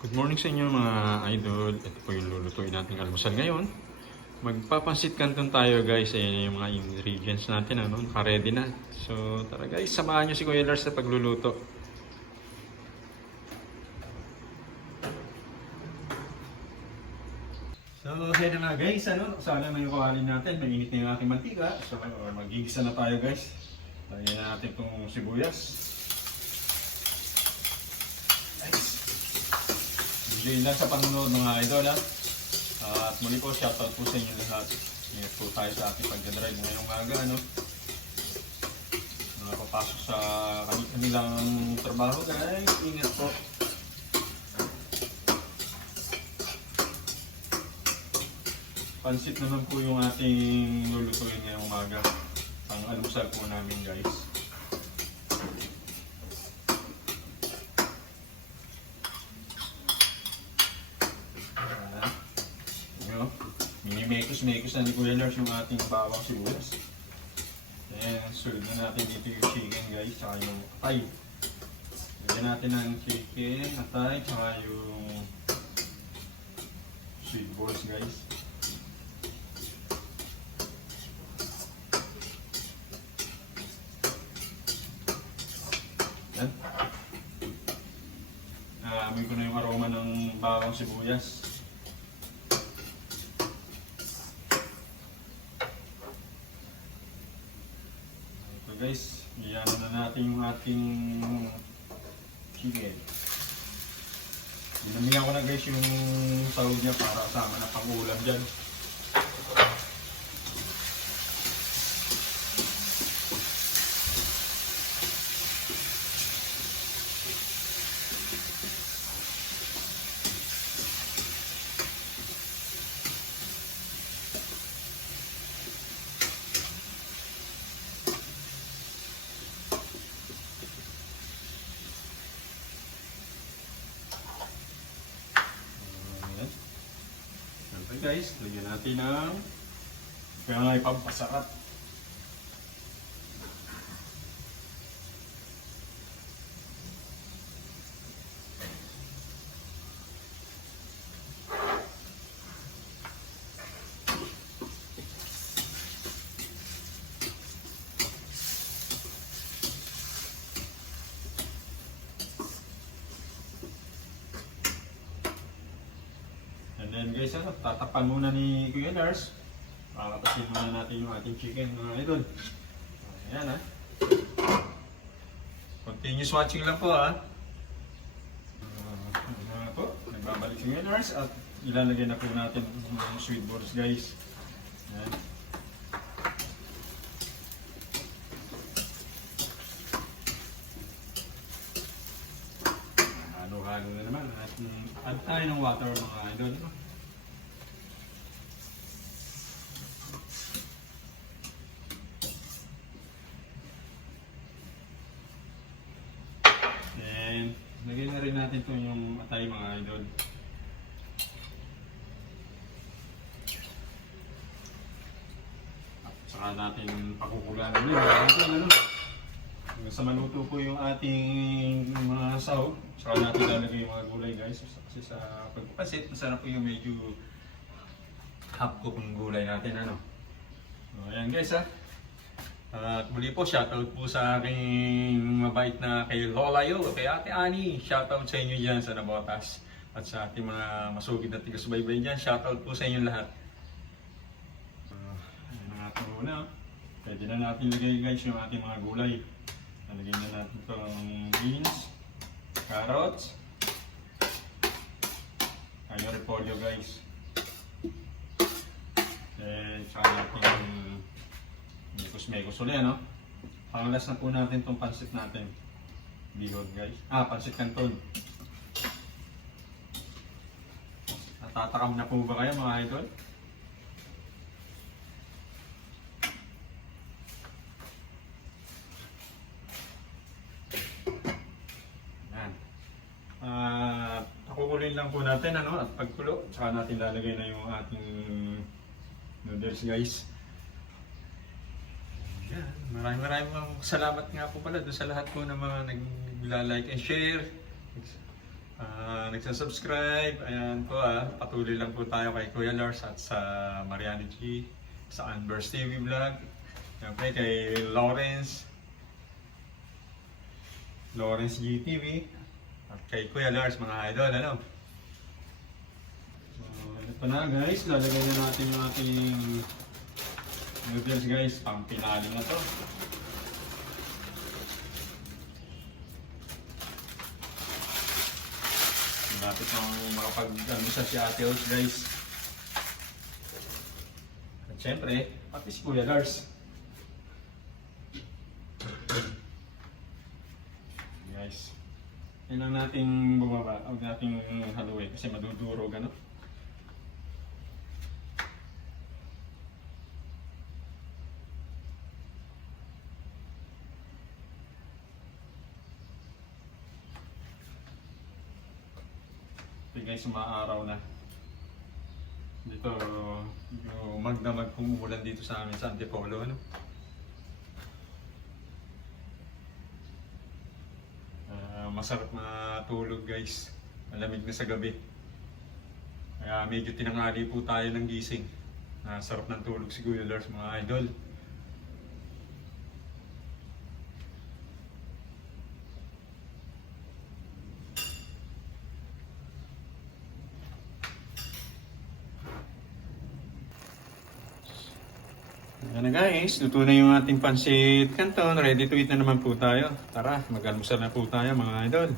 Good morning sa inyo mga idol. Ito po yung lulutuin nating almusal ngayon. Magpapansit canton tayo guys. Ayan yung mga ingredients natin. Naka-ready na. So tara guys, samahan nyo si Kuya Lars sa pagluluto. So ayan na nga guys. Sana na yung kawalin natin. Mainit na yung ating mantika. So magigisa na tayo guys. Lagyan na natin itong sibuyas. Enjoy lang sa panonood mga idol ha. At muli po, shoutout po sa inyo lahat. Ingat po tayo sa ating pagdadrive ngayong umaga. Mga papasok sa kanilang trabaho guys. Ingat po. Pansit naman po yung ating lulutuin ngayong umaga. Ang almusal po namin guys. Mekos-mekos na ni Kuya Lars yung ating bawang sibuyas. Ayan, sunod na natin dito yung chicken guys, saka yung atay. Lagyan natin ang chicken, atay, saka yung sweet balls guys. Ayan. Naamoy ko na yung aroma ng bawang sibuyas. Guys, iyan na natin yung ating chicken. Dinamihan ko na guys yung sahog niya para sama na pang-ulam dyan. Guys, lagyan natin ng kaya nga ipampasarap. And then guys, tatapan muna ni Kuya Lars. Pakatasin muna natin yung ating chicken mga idol. Ayan ha. Continuous watching lang po ha. Nagbabalik si Kuya Lars at ilalagay na po natin yung sweet balls guys. Ayan. Halo-halo na naman at add tayo ng water mga idol. And lagyan na rin natin ito yung atay mga idol. At saka natin pakukulan namin mga idol. Sa maluto po yung ating mga sahog, saka natin lalagay yung mga gulay guys. Kasi sa pagpapasit, masarap po yung medyo half cook ng gulay natin. So, ayan guys ha. At muli po, shoutout po sa aking mabait na kay Lola Yo, kay Ate Ani. Shoutout sa inyo dyan sa Nabotas. At sa ating mga masugid na tiga-subaybay dyan, shoutout po sa inyo lahat. Ayan na nga ito muna. Pwede na natin lagay guys yung ating mga gulay. Nalagyan na natin itong beans, carrots, yung repolyo guys. Then, saka natin yung mekos-mekos ulit, Panglas na po natin itong pansit natin. Bihon guys. Pansit canton. Natatakam na po ba kayo mga idol? Pakukulin lang po natin at pagkulo, saka natin lalagay na yung ating noodles guys. Yan. Maraming salamat nga po pala doon sa lahat po ng mga nagla-like and share. nagsasubscribe. Ayan po patuloy lang po tayo kay Kuya Lars at sa Mariano G, sa Anvers TV Vlog. Siyempre kay Lawrence GTV at kay Kuya Lars, mga idol, ano? So, ito na guys, lalagay na natin yung ating noodles guys, pang pinali na to. Malapit nang makapag-almusal si Ate Ols guys. At syempre, pati si Kuya Lars. Guys, yun lang natin bumaba. Huwag natin haluin kasi madudurog, ano? Ito guys, umaaraw na. Dito, yung magdamag pong umulan dito sa amin sa Antipolo, ano? Masarap na tulog guys. Malamig na sa gabi. Kaya medyo tinanghali po tayo ng gising. Sarap ng tulog si Kuya Lars, mga idol. Ayan na guys, luto na yung ating pansit canton. Ready to eat na naman po tayo. Tara, mag-almusal na po tayo mga idol.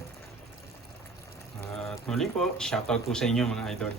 At muli po, shoutout po sa inyo mga idol.